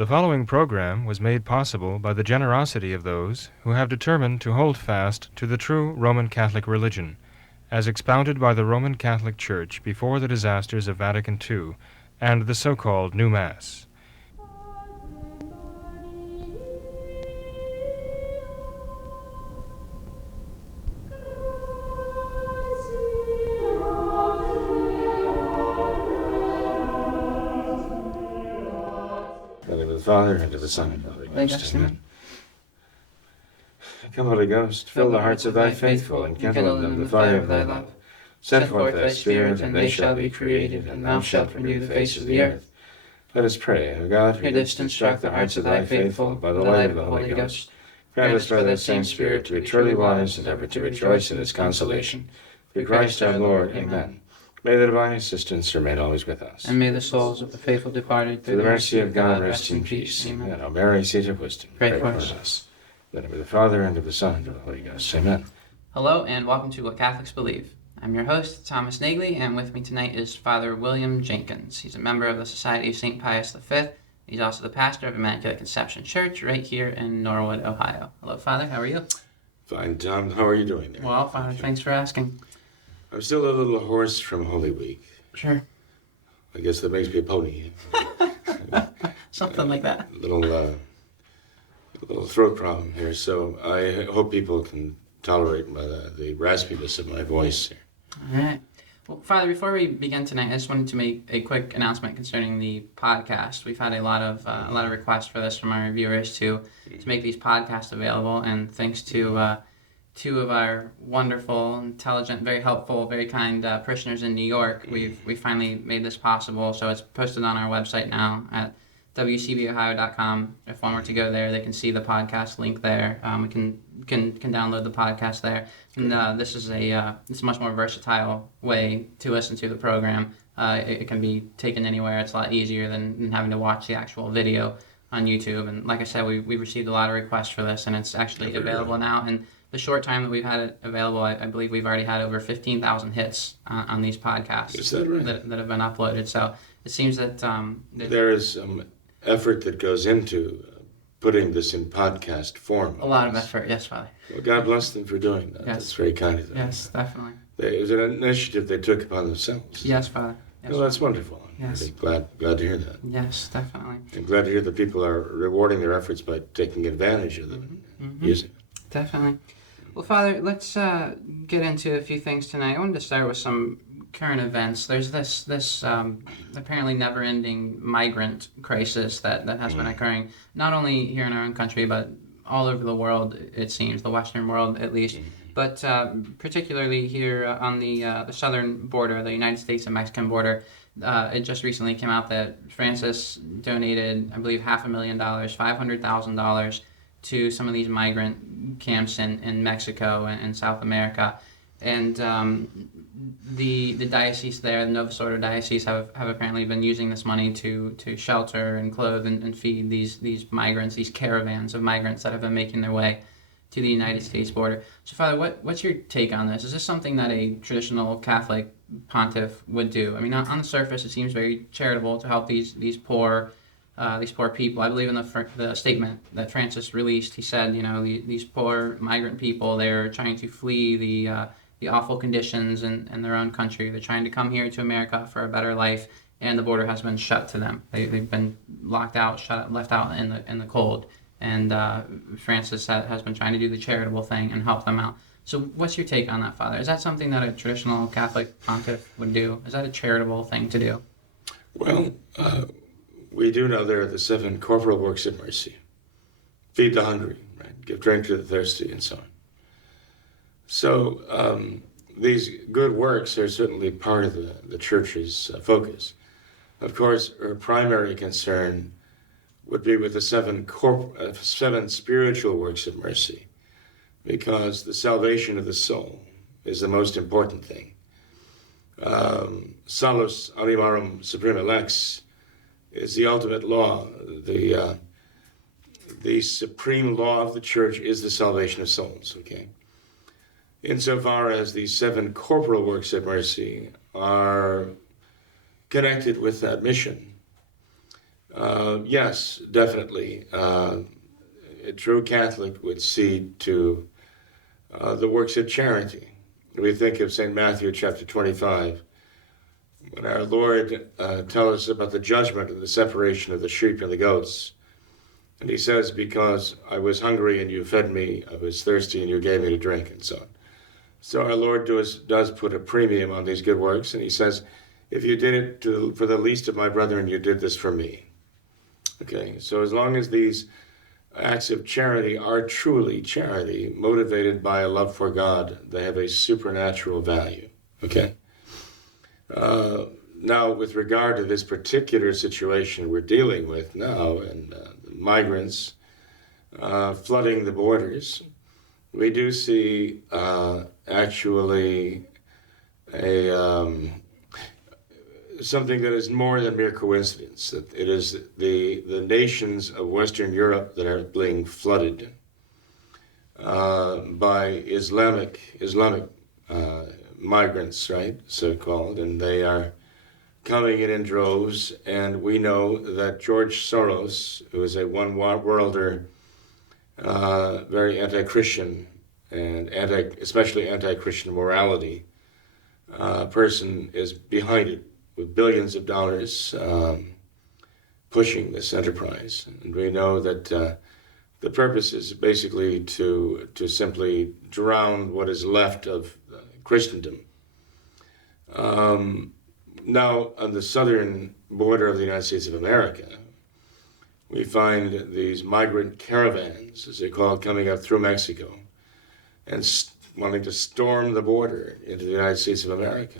The following program was made possible by the generosity of those who have determined to hold fast to the true Roman Catholic religion, as expounded by the Roman Catholic Church before the disasters of Vatican II and the so-called New Mass. In the name of the Father, and of the Son, and of the Holy Ghost. Amen. Come, Holy Ghost, fill the hearts of thy faithful, and kindle in them the fire of thy love. Send forth thy Spirit, and they shall be created, and thou shalt renew the face of the earth. Let us pray, O God, who didst instruct the hearts of thy faithful by the light of the Holy Ghost. Grant us by that same Spirit to be truly wise, and ever to rejoice in his consolation. Through Christ our Lord. Amen. May the divine assistance remain always with us. And may the souls of the faithful departed through the mercy of God rest in peace. Amen. O Mary, seat of wisdom, pray for us. In the name of the Father, and of the Son, and of the Holy Ghost. Amen. Hello, and welcome to What Catholics Believe. I'm your host, Thomas Nagley, and with me tonight is Father William Jenkins. He's a member of the Society of St. Pius V. He's also the pastor of Immaculate Conception Church right here in Norwood, Ohio. Hello, Father. How are you? Fine, Tom. How are you doing there? Well, Father, thanks for asking. I'm still a little hoarse from Holy Week. Sure. I guess that makes me a pony. Something like that. A little throat problem here, so I hope people can tolerate the raspiness of my voice here. All right. Well, Father, before we begin tonight, I just wanted to make a quick announcement concerning the podcast. We've had a lot of requests for this from our viewers to make these podcasts available, and thanks to two of our wonderful, intelligent, very helpful, very kind parishioners in New York, we finally made this possible. So it's posted on our website now at wcbohio.com. If one were to go there, they can see the podcast link there. We can download the podcast there. And this is it's a much more versatile way to listen to the program. It can be taken anywhere. It's a lot easier than having to watch the actual video on YouTube. And like I said, we received a lot of requests for this, and it's actually available now. And the short time that we've had it available, I believe we've already had over 15,000 hits on these podcasts. Is that right? that have been uploaded. So it seems that there is some effort that goes into putting this in podcast form. A lot of effort, yes, Father. Well, God bless them for doing that. Yes. That's very kind of them. Yes, definitely. It was an initiative they took upon themselves. Yes, Father. Yes, well, that's wonderful. Yes. I'm really glad to hear that. Yes, definitely. I'm glad to hear that people are rewarding their efforts by taking advantage of them and using it. Definitely. Well, Father, let's get into a few things tonight. I wanted to start with some current events. There's this apparently never-ending migrant crisis that has been occurring, not only here in our own country, but all over the world, it seems, the Western world at least, but particularly here on the southern border, the United States and Mexican border. It just recently came out that Francis donated, I believe, $500,000, $500,000 to some of these migrant camps in Mexico and South America. And the diocese there, the Novus Ordo diocese, have apparently been using this money to shelter and clothe and feed these migrants, these caravans of migrants that have been making their way to the United States border. So, Father, what's your take on this? Is this something that a traditional Catholic pontiff would do? I mean, on the surface, it seems very charitable to help these poor people. I believe in the statement that Francis released, he said, these poor migrant people, they're trying to flee the awful conditions in their own country. They're trying to come here to America for a better life, and the border has been shut to them. They've been locked out, left out in the cold. And Francis has been trying to do the charitable thing and help them out. So what's your take on that, Father? Is that something that a traditional Catholic pontiff would do? Is that a charitable thing to do? Well, we do know there are the 7 corporal works of mercy. Feed the hungry, right? Give drink to the thirsty, and so on. So these good works are certainly part of the Church's focus. Of course, her primary concern would be with the 7 spiritual works of mercy, because the salvation of the soul is the most important thing. Salus animarum suprema lex is the ultimate law. The supreme law of the Church is the salvation of souls, okay? Insofar as these 7 corporal works of mercy are connected with that mission, Yes, definitely. A true Catholic would see to the works of charity. We think of St. Matthew chapter 25, when our Lord tells us about the judgment and the separation of the sheep and the goats. And he says, because I was hungry and you fed me, I was thirsty and you gave me to drink, and so on. So our Lord does put a premium on these good works, and he says, if you did it for the least of my brethren, you did this for me. Okay, so as long as these acts of charity are truly charity, motivated by a love for God, they have a supernatural value. Okay? Now, with regard to this particular situation we're dealing with now, and the migrants flooding the borders, we do see actually something that is more than mere coincidence. That it is the nations of Western Europe that are being flooded by Islamic migrants, right, so-called, and they are coming in droves. And we know that George Soros, who is a one-worlder, very anti-Christian and especially anti-Christian morality person, is behind it with billions of dollars pushing this enterprise. And we know that the purpose is basically to simply drown what is left of Christendom. Now, on the southern border of the United States of America, we find these migrant caravans, as they're called, coming up through Mexico and wanting to storm the border into the United States of America.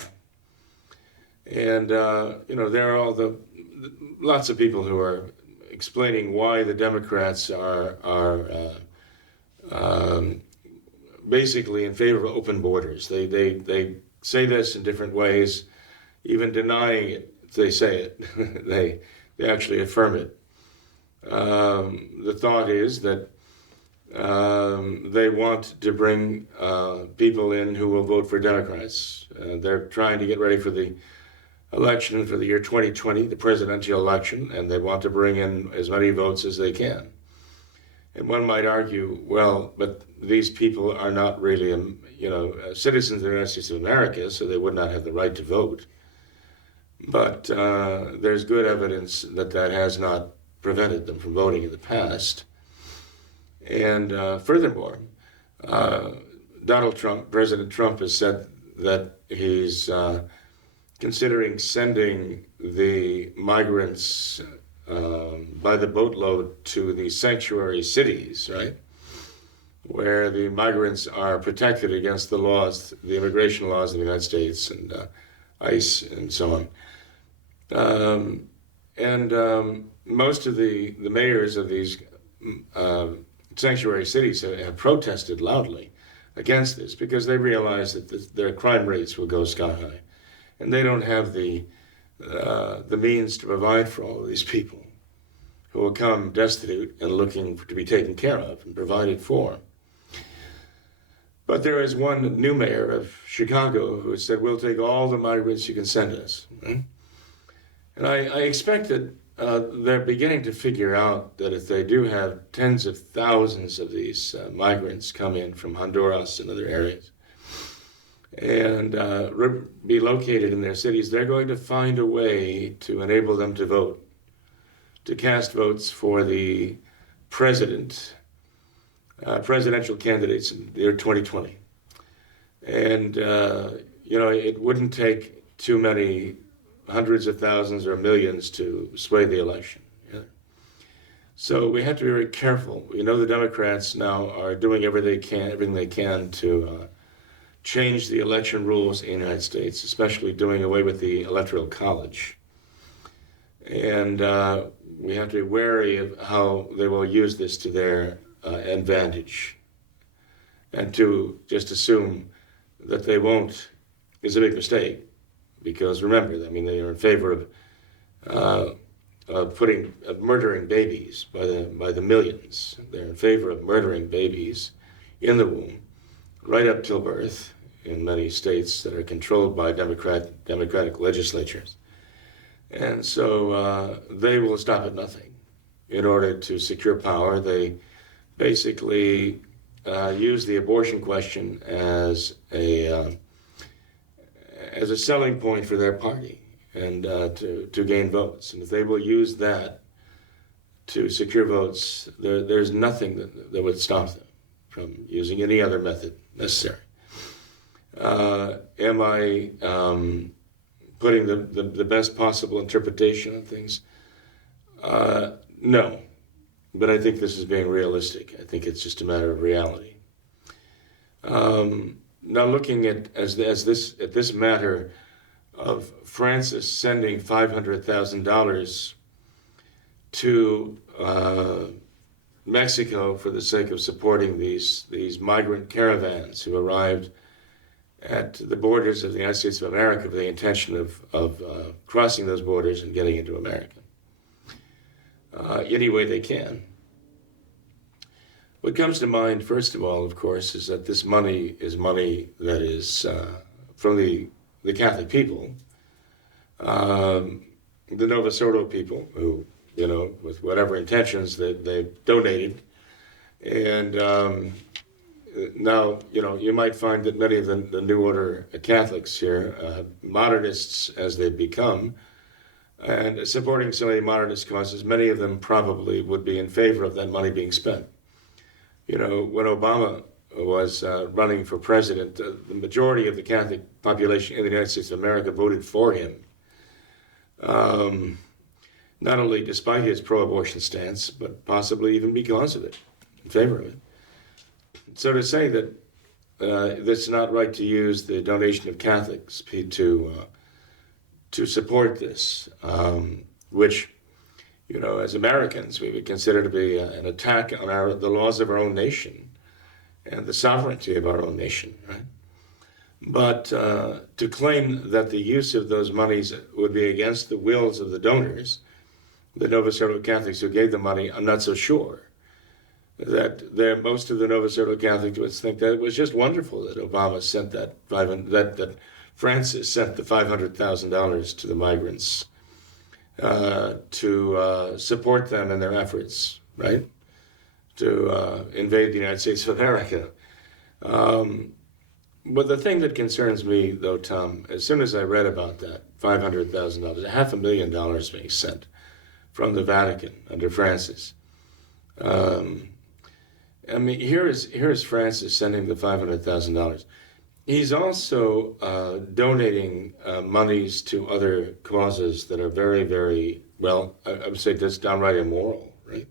And, there are lots of people who are explaining why the Democrats are basically in favor of open borders. They say this in different ways, even denying it. They say it. they actually affirm it. The thought is that they want to bring people in who will vote for Democrats. They're trying to get ready for the election for the year 2020, the presidential election, and they want to bring in as many votes as they can. And one might argue, well, but these people are not really, citizens of the United States of America, so they would not have the right to vote. But there's good evidence that has not prevented them from voting in the past. And furthermore, President Trump has said that he's considering sending the migrants by the boatload to the sanctuary cities, right, where the migrants are protected against the laws, the immigration laws of the United States and ICE and so on. Most of the mayors of these sanctuary cities have protested loudly against this because they realize that their crime rates will go sky high. And they don't have the means to provide for all of these people who will come destitute and looking to be taken care of and provided for. But there is one new mayor of Chicago who said, we'll take all the migrants you can send us. Right? And I expect that they're beginning to figure out that if they do have tens of thousands of these migrants come in from Honduras and other areas, and be located in their cities, they're going to find a way to enable them to vote, to cast votes for the presidential candidates in the year 2020. And, it wouldn't take too many hundreds of thousands or millions to sway the election. Yeah. So we have to be very careful. We know the Democrats now are doing everything they can to change the election rules in the United States, especially doing away with the Electoral College. And we have to be wary of how they will use this to their advantage. And to just assume that they won't is a big mistake. Because remember, they are in favor of murdering babies by the millions. They're in favor of murdering babies in the womb, right up till birth, in many states that are controlled by democratic legislatures. And so they will stop at nothing in order to secure power. They basically use the abortion question as a selling point for their party and to gain votes. And if they will use that to secure votes, there's nothing that would stop them from using any other method necessary. Am I putting the best possible interpretation on things? No, but I think this is being realistic. I think it's just a matter of reality. Now, looking at this matter of Francis sending $500,000 to Mexico for the sake of supporting these migrant caravans who arrived at the borders of the United States of America with the intention of crossing those borders and getting into America any way they can. What comes to mind, first of all, of course, is that this money is money that is from the Catholic people, the Nova Sordo people, who, with whatever intentions they donated. And now, you might find that many of the New Order Catholics here, modernists as they've become, and supporting so many modernist causes, many of them probably would be in favor of that money being spent. When Obama was running for president, the majority of the Catholic population in the United States of America voted for him. Not only despite his pro-abortion stance, but possibly even because of it, in favor of it. So to say that it's not right to use the donation of Catholics to support this, which, as Americans, we would consider to be an attack on the laws of our own nation and the sovereignty of our own nation, right? But to claim that the use of those monies would be against the wills of the donors, the Nova Sordo Catholics who gave the money, I'm not so sure. That most of the Nova Sordo Catholics would think that it was just wonderful that Obama sent that Francis sent the $500,000 to the migrants to support them in their efforts, right, to invade the United States of America. But the thing that concerns me, though, Tom, as soon as I read about that, $500,000, $500,000 being sent from the Vatican under Francis. Here is Francis sending the $500,000. He's also donating monies to other causes that are very, very, well, I would say that's downright immoral, right?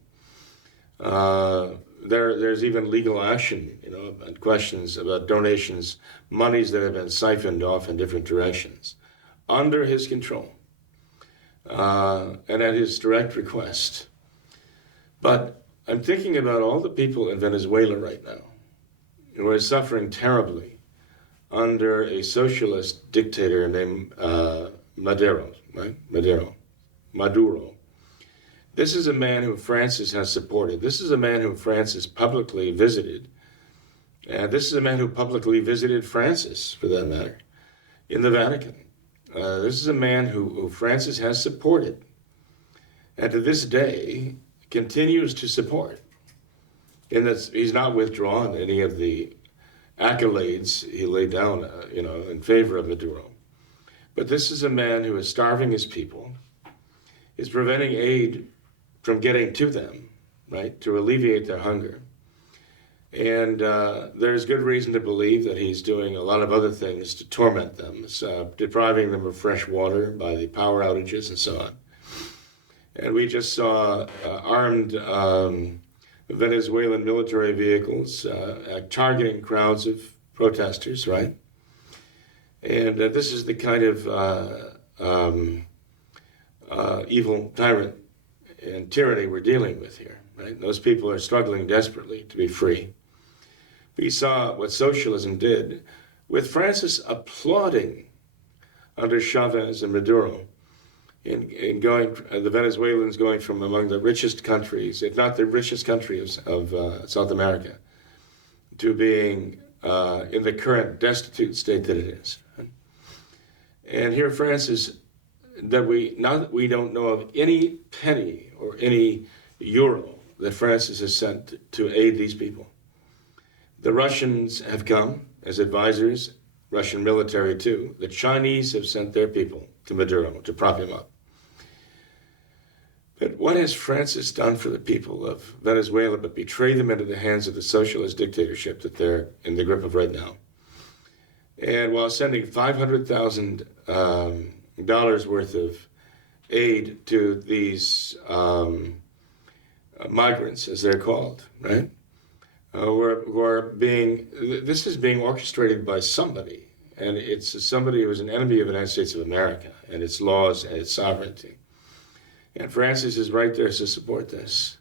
There's even legal action, and questions about donations, monies that have been siphoned off in different directions, under his control, and at his direct request. But I'm thinking about all the people in Venezuela right now who are suffering terribly under a socialist dictator named Maduro, right? Maduro. This is a man who Francis has supported. This is a man who Francis publicly visited. And this is a man who publicly visited Francis, for that matter, in the Vatican. This is a man who Francis has supported, and to this day continues to support. In that he's not withdrawn any of the accolades he laid down, in favor of Maduro. But this is a man who is starving his people, is preventing aid from getting to them, right, to alleviate their hunger. And there's good reason to believe that he's doing a lot of other things to torment them, depriving them of fresh water by the power outages and so on. And we just saw armed Venezuelan military vehicles targeting crowds of protesters, right? And this is the kind of evil tyrant and tyranny we're dealing with here, right? Those people are struggling desperately to be free. We saw what socialism did with Francis applauding under Chavez and Maduro in going, the Venezuelans going from among the richest countries, if not the richest country of South America, to being in the current destitute state that it is. And here Francis that we don't know of any penny or any euro that Francis has sent to aid these people. The Russians have come as advisors, Russian military too. The Chinese have sent their people to Maduro to prop him up. But what has Francis done for the people of Venezuela but betray them into the hands of the socialist dictatorship that they're in the grip of right now? And while sending $500,000 worth of aid to these migrants, as they're called, right? Who are being, this is being orchestrated by somebody, and it's somebody who is an enemy of the United States of America and its laws and its sovereignty. And Francis is right there to support this.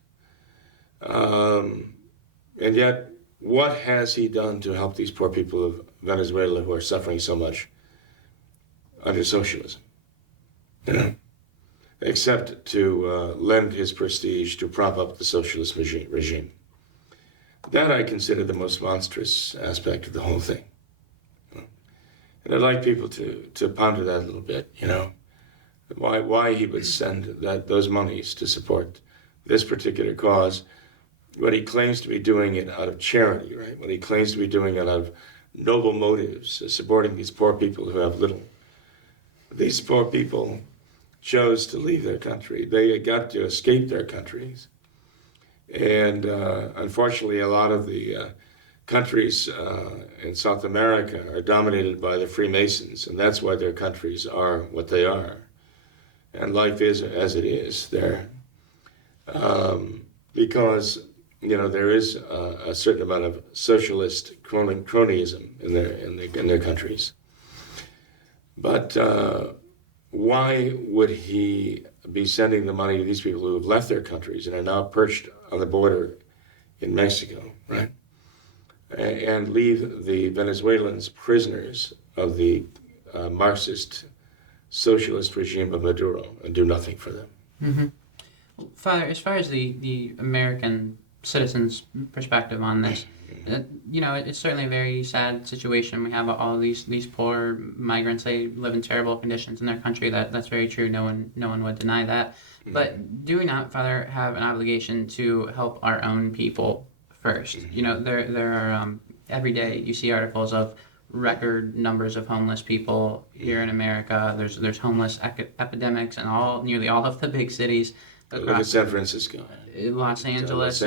And yet, what has he done to help these poor people of Venezuela who are suffering so much under socialism? You know? Except to lend his prestige to prop up the socialist regime. That I consider the most monstrous aspect of the whole thing. And I'd like people to ponder that a little bit, you know. Why he would send those monies to support this particular cause, when he claims to be doing it out of charity, right? When he claims to be doing it out of noble motives, supporting these poor people who have little. These poor people chose to leave their country. They got to escape their countries. And unfortunately, a lot of the countries in South America are dominated by the Freemasons, and that's why their countries are what they are. And life is as it is there. Because, you know, there is a certain amount of socialist cronyism in their countries. But why would he be sending the money to these people who have left their countries and are now perched on the border in Mexico, right? And leave the Venezuelans prisoners of the Marxist socialist regime of Maduro and do nothing for them? Mm-hmm. Well, Father, as far as the American citizens' perspective on this, you know, it's certainly a very sad situation. We have all these poor migrants. They live in terrible conditions in their country. That's very true. No one would deny that. But do we not, Father, have an obligation to help our own people first? You know, there are every day you see articles of record numbers of homeless people here in America. There's homeless epidemics in nearly all of the big cities. Look at San Francisco, Los Angeles.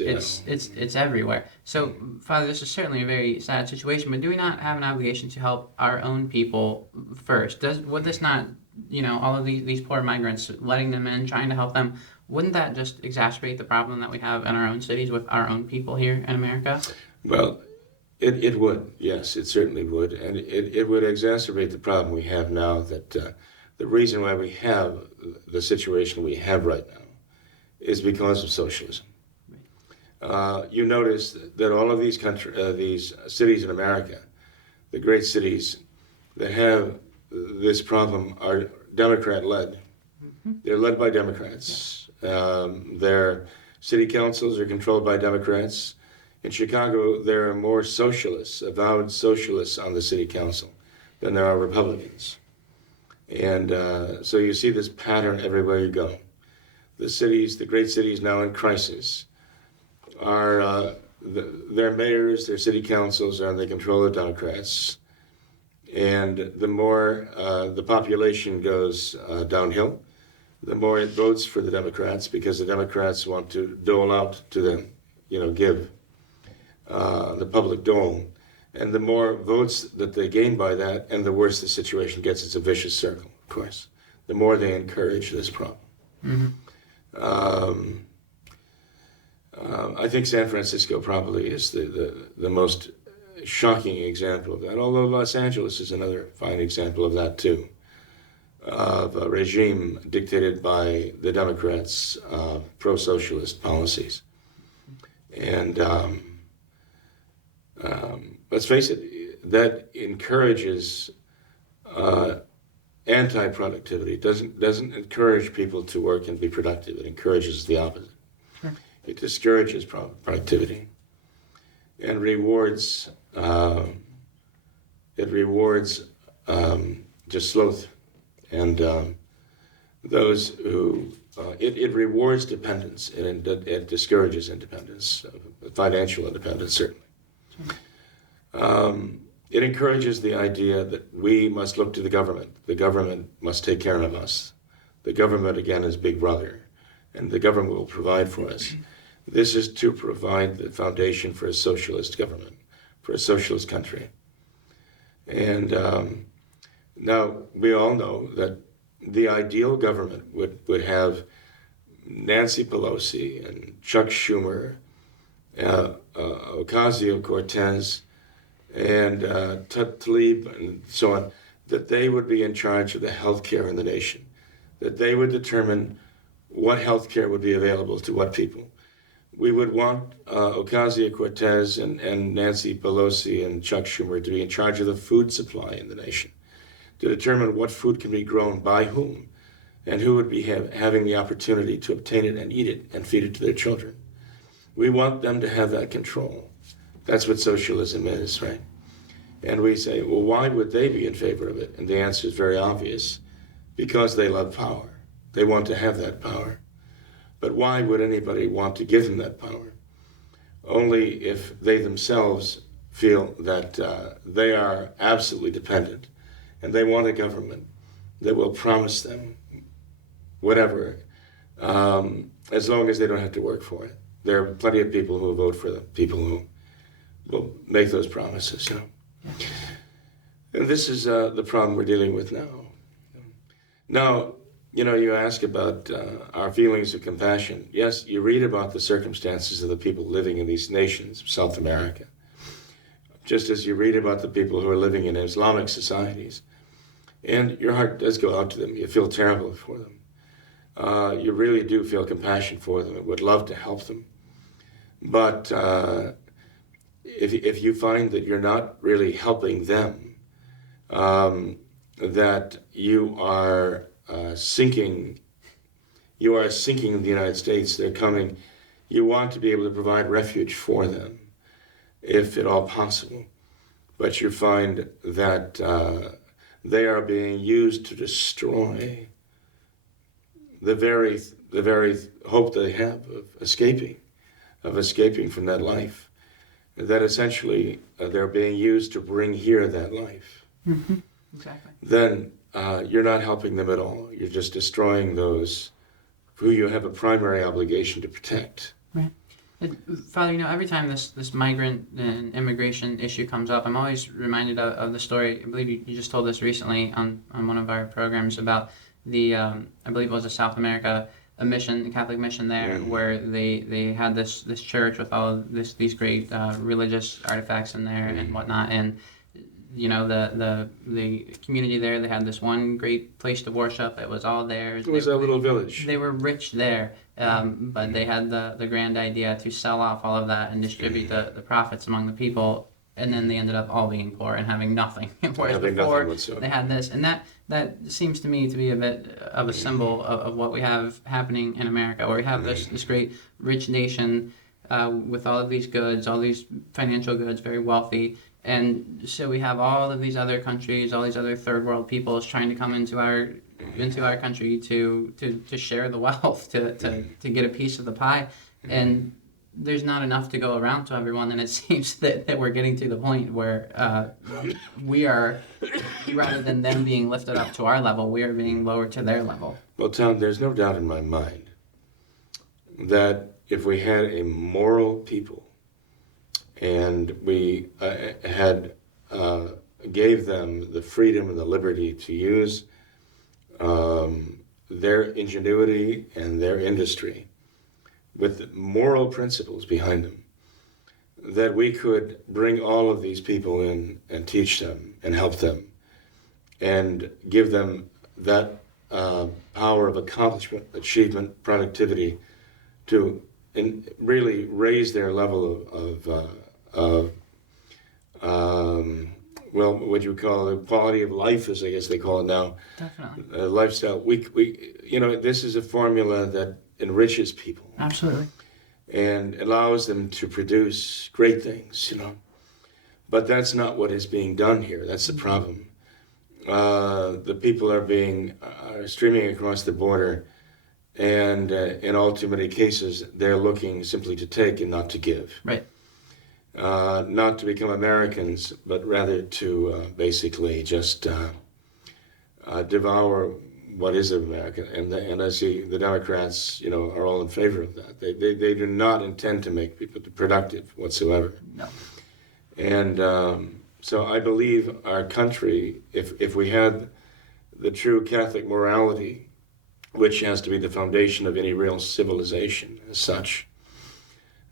Yeah. It's everywhere. So, Father, this is certainly a very sad situation. But do we not have an obligation to help our own people first? Would this not, you know, all of these poor migrants, letting them in, trying to help them, wouldn't that just exacerbate the problem that we have in our own cities with our own people here in America? Well, it would. Yes, it certainly would, and it would exacerbate the problem we have now. That the reason why we have the situation we have right now is because of socialism. You notice that all of these cities in America, the great cities that have this problem, are Democrat-led. Mm-hmm. They're led by Democrats. Their city councils are controlled by Democrats. In Chicago, there are more socialists, avowed socialists on the city council than there are Republicans. And so you see this pattern everywhere you go. The great cities now in crisis, their mayors, their city councils are under the control of Democrats. And the more the population goes downhill, the more it votes for the Democrats, because the Democrats want to dole out to them, give the public dole. And the more votes that they gain by that, and the worse the situation gets. It's a vicious circle, of course. The more they encourage this problem. Mm-hmm. I think San Francisco probably is the most shocking example of that, although Los Angeles is another fine example of that too, of a regime dictated by the Democrats' pro-socialist policies. And let's face it, that encourages anti-productivity. It doesn't encourage people to work and be productive. It encourages the opposite. Sure. It discourages productivity and rewards just sloth and those who, it rewards dependence and it discourages independence, financial independence certainly. It encourages the idea that we must look to the government. The government must take care of us. The government, again, is Big Brother, and the government will provide for us. This is to provide the foundation for a socialist government, for a socialist country. And now we all know that the ideal government would have Nancy Pelosi and Chuck Schumer, Ocasio-Cortez, and Tlaib and so on, that they would be in charge of the health care in the nation, that they would determine what health care would be available to what people. We would want Ocasio-Cortez and Nancy Pelosi and Chuck Schumer to be in charge of the food supply in the nation, to determine what food can be grown by whom, and who would be having the opportunity to obtain it and eat it and feed it to their children. We want them to have that control. That's what socialism is, right? And we say, well, why would they be in favor of it? And the answer is very obvious. Because they love power. They want to have that power. But why would anybody want to give them that power? Only if they themselves feel that they are absolutely dependent and they want a government that will promise them whatever, as long as they don't have to work for it. There are plenty of people who will vote for the people who will make those promises, you know. Yeah. And this is the problem we're dealing with now. Now, you know, you ask about our feelings of compassion. Yes, you read about the circumstances of the people living in these nations of South America, just as you read about the people who are living in Islamic societies. And your heart does go out to them. You feel terrible for them. You really do feel compassion for them and would love to help them. But if you find that you're not really helping them, that you are sinking the United States. They're coming. You want to be able to provide refuge for them, if at all possible. But you find that they are being used to destroy the very hope they have of escaping from that life. That essentially they're being used to bring here that life. Mm-hmm. Exactly. Then you're not helping them at all. You're just destroying those who you have a primary obligation to protect. Right. Father, you know, every time this migrant and immigration issue comes up, I'm always reminded of the story. I believe you just told us recently on one of our programs about the, I believe it was a South America, a mission, a Catholic mission there, mm-hmm. where they had this church with all of these great religious artifacts in there, mm-hmm. and whatnot, and you know, the community there, they had this one great place to worship. It was all theirs. It was a little village. They were rich there, but they had the grand idea to sell off all of that and distribute the profits among the people, and then they ended up all being poor and having nothing. Whereas before, they had this. And that seems to me to be a bit of a symbol of what we have happening in America, where we have this great rich nation with all of these goods, all these financial goods, very wealthy. And so we have all of these other countries, all these other third world peoples trying to come into our country to share the wealth, to get a piece of the pie. And there's not enough to go around to everyone, and it seems that we're getting to the point where we are, rather than them being lifted up to our level, we are being lowered to their level. Well, Tom, there's no doubt in my mind that if we had a moral people, and we gave them the freedom and the liberty to use their ingenuity and their industry with moral principles behind them, that we could bring all of these people in and teach them and help them and give them that power of accomplishment, achievement, productivity to really raise their level of well, what you call the quality of life, as I guess they call it now. Definitely. Lifestyle. We, you know, this is a formula that enriches people. Absolutely. And allows them to produce great things, you know. But that's not what is being done here. That's the problem. the people are streaming across the border, and in all too many cases, they're looking simply to take and not to give. Right. Not to become Americans, but rather to basically just devour what is American. And I see the Democrats, are all in favor of that. They do not intend to make people productive whatsoever. No. And so I believe our country, if we had the true Catholic morality, which has to be the foundation of any real civilization as such.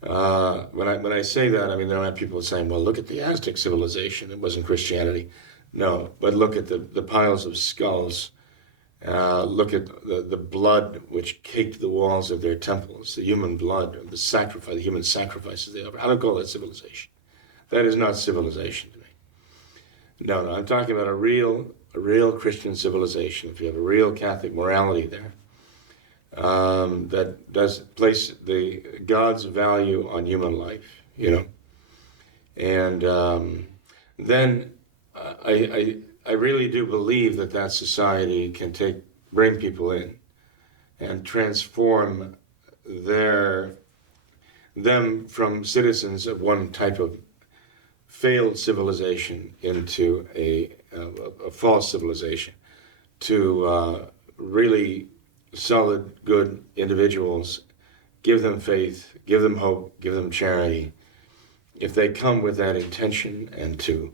When I say that, I mean, there are people saying, well, look at the Aztec civilization. It wasn't Christianity. No, but look at the piles of skulls. Look at the blood which caked the walls of their temples, the human blood, the human sacrifices they offer. I don't call that civilization. That is not civilization to me. No, I'm talking about a real Christian civilization. If you have a real Catholic morality there, that does place the God's value on human life, and then I really do believe that society can bring people in and transform them from citizens of one type of failed civilization into a false civilization, to really solid, good individuals, give them faith, give them hope, give them charity. If they come with that intention and to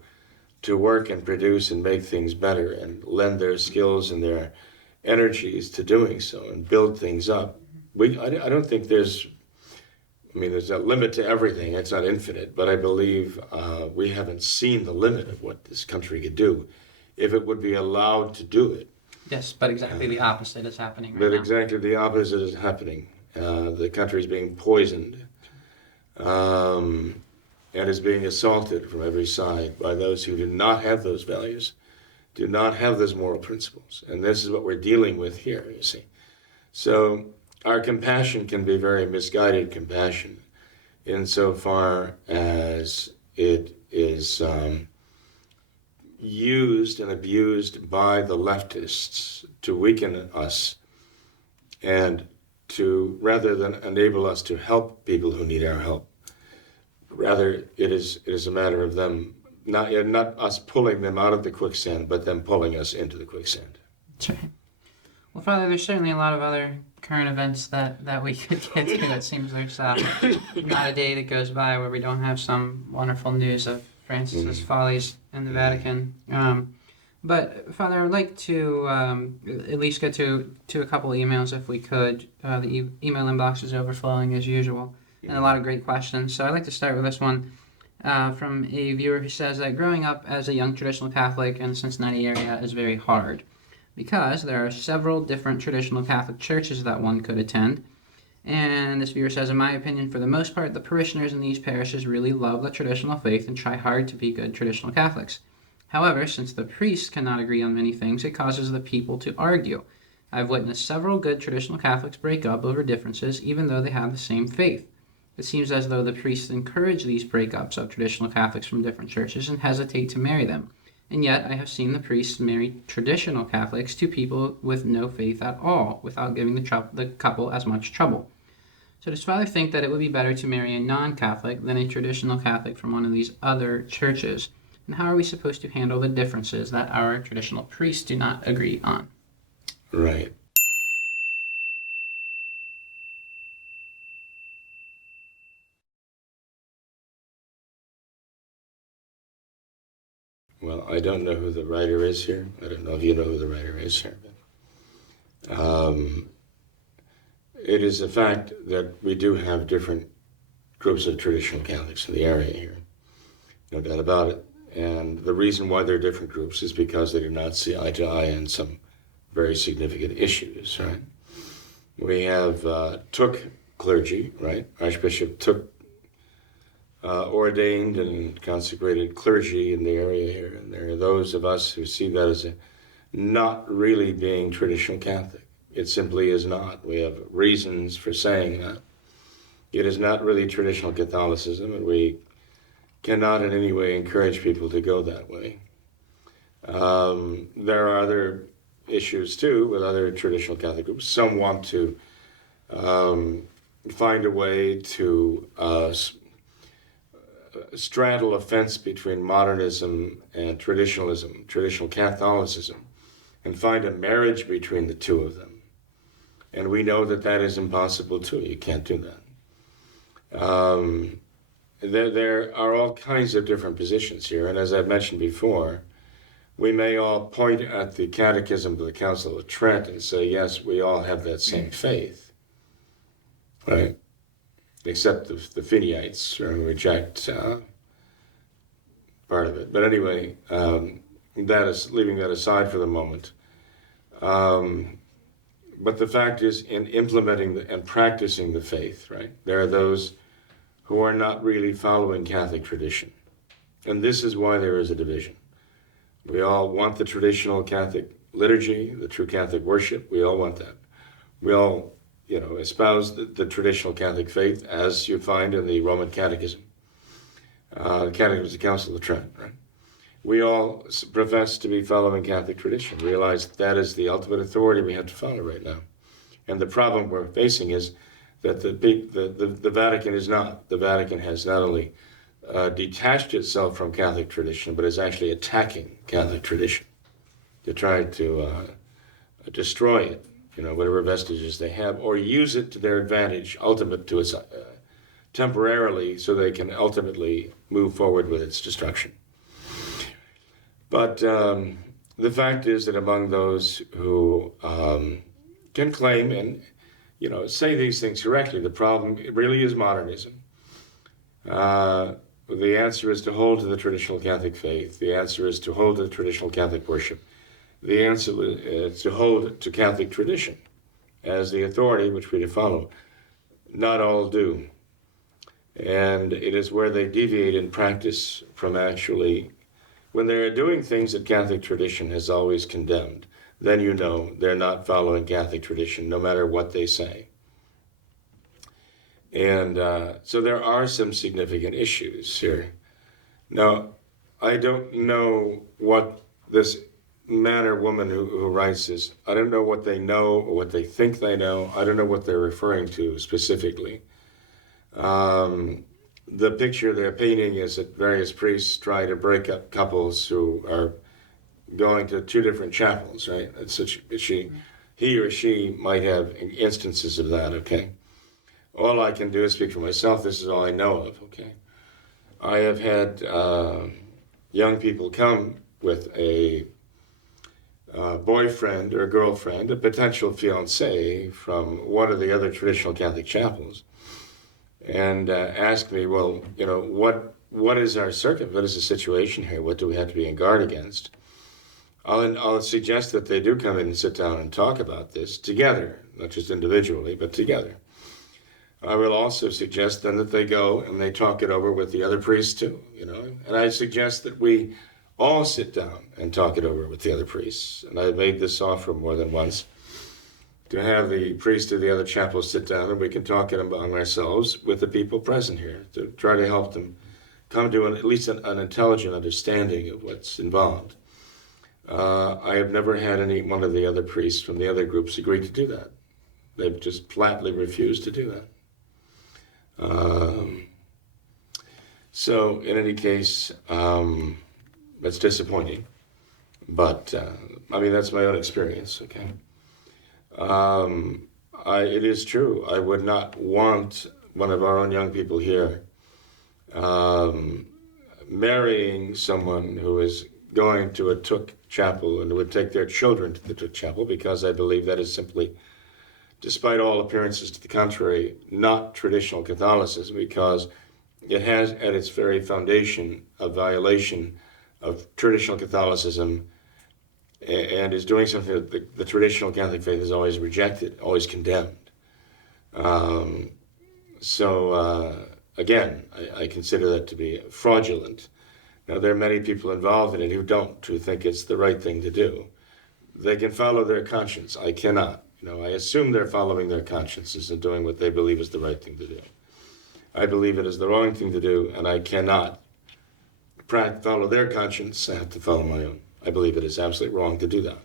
work and produce and make things better and lend their skills and their energies to doing so and build things up, I don't think there's a limit to everything. It's not infinite, but I believe we haven't seen the limit of what this country could do if it would be allowed to do it. Yes, but exactly the opposite is happening right But now. exactly the opposite is happening. The country is being poisoned and is being assaulted from every side by those who do not have those values, do not have those moral principles. And this is what we're dealing with here, you see. So our compassion can be very misguided compassion insofar as it is used and abused by the leftists to weaken us and to, rather than enable us to help people who need our help, rather it is a matter of them, not us pulling them out of the quicksand, but them pulling us into the quicksand. That's right. Well, Father, there's certainly a lot of other current events that we could get to. It seems there's not a day that goes by where we don't have some wonderful news of Francis's follies in the Vatican. But Father, I would like to at least get to a couple emails if we could. The email inbox is overflowing as usual, and a lot of great questions. So I'd like to start with this one from a viewer who says that growing up as a young traditional Catholic in the Cincinnati area is very hard, because there are several different traditional Catholic churches that one could attend. And this viewer says, in my opinion, for the most part, the parishioners in these parishes really love the traditional faith and try hard to be good traditional Catholics. However, since the priests cannot agree on many things, it causes the people to argue. I've witnessed several good traditional Catholics break up over differences, even though they have the same faith. It seems as though the priests encourage these breakups of traditional Catholics from different churches and hesitate to marry them. And yet, I have seen the priests marry traditional Catholics to people with no faith at all, without giving the couple as much trouble. So does Father think that it would be better to marry a non-Catholic than a traditional Catholic from one of these other churches? And how are we supposed to handle the differences that our traditional priests do not agree on? Right. Well, I don't know who the writer is here. I don't know if you know who the writer is here. But, it is a fact that we do have different groups of traditional Catholics in the area here. No doubt about it. And the reason why they're different groups is because they do not see eye to eye on some very significant issues, right? We have Took clergy, right? Archbishop Took ordained and consecrated clergy in the area here. And there are those of us who see that as not really being traditional Catholic. It simply is not. We have reasons for saying that. It is not really traditional Catholicism, and we cannot in any way encourage people to go that way. There are other issues too with other traditional Catholic groups. Some want to find a way to straddle a fence between modernism and traditionalism, traditional Catholicism, and find a marriage between the two of them. And we know that that is impossible too. You can't do that. There are all kinds of different positions here, and as I've mentioned before, we may all point at the Catechism of the Council of Trent and say, yes, we all have that same faith, right? Except the Finneites reject part of it. But anyway, that is leaving that aside for the moment. But the fact is, in implementing and practicing the faith, right, there are those who are not really following Catholic tradition. And this is why there is a division. We all want the traditional Catholic liturgy, the true Catholic worship. We all want that. We all, espouse the traditional Catholic faith, as you find in the Roman Catechism. The Catechism of the Council of Trent, right? We all profess to be following Catholic tradition, realize that is the ultimate authority we have to follow right now. And the problem we're facing is that the Vatican is not. The Vatican has not only detached itself from Catholic tradition, but is actually attacking Catholic tradition to try to destroy it, whatever vestiges they have, or use it to their advantage, ultimate to its temporarily, so they can ultimately move forward with its destruction. But the fact is that among those who can claim and say these things correctly, the problem really is modernism. The answer is to hold to the traditional Catholic faith. The answer is to hold to the traditional Catholic worship. The answer is to hold to Catholic tradition as the authority which we to follow. Not all do. And it is where they deviate in practice from actually, when they're doing things that Catholic tradition has always condemned, then they're not following Catholic tradition, no matter what they say. And so there are some significant issues here. Now, I don't know what this man or woman who writes this, I don't know what they know or what they think they know. I don't know what they're referring to specifically. The picture they're painting is that various priests try to break up couples who are going to two different chapels, right? He or she might have instances of that, okay? All I can do is speak for myself. This is all I know of, okay? I have had young people come with a boyfriend or girlfriend, a potential fiancé from one of the other traditional Catholic chapels, and ask me, well, what is our circuit? What is the situation here? What do we have to be on guard against? I'll suggest that they do come in and sit down and talk about this together, not just individually, but together. I will also suggest then that they go and they talk it over with the other priests too, and I suggest that we all sit down and talk it over with the other priests. And I've made this offer more than once, to have the priest of the other chapels sit down and we can talk it among ourselves with the people present here, to try to help them come to at least an intelligent understanding of what's involved. I have never had any one of the other priests from the other groups agree to do that. They've just flatly refused to do that. So in any case, that's disappointing, but that's my own experience, okay? It is true, I would not want one of our own young people here marrying someone who is going to a Took chapel and would take their children to the Took chapel, because I believe that is simply, despite all appearances to the contrary, not traditional Catholicism, because it has at its very foundation a violation of traditional Catholicism and is doing something that the traditional Catholic faith has always rejected, always condemned. Again, I consider that to be fraudulent. Now, there are many people involved in it who think it's the right thing to do. They can follow their conscience. I cannot. I assume they're following their consciences and doing what they believe is the right thing to do. I believe it is the wrong thing to do, and I cannot follow their conscience. I have to follow my own. I believe it is absolutely wrong to do that,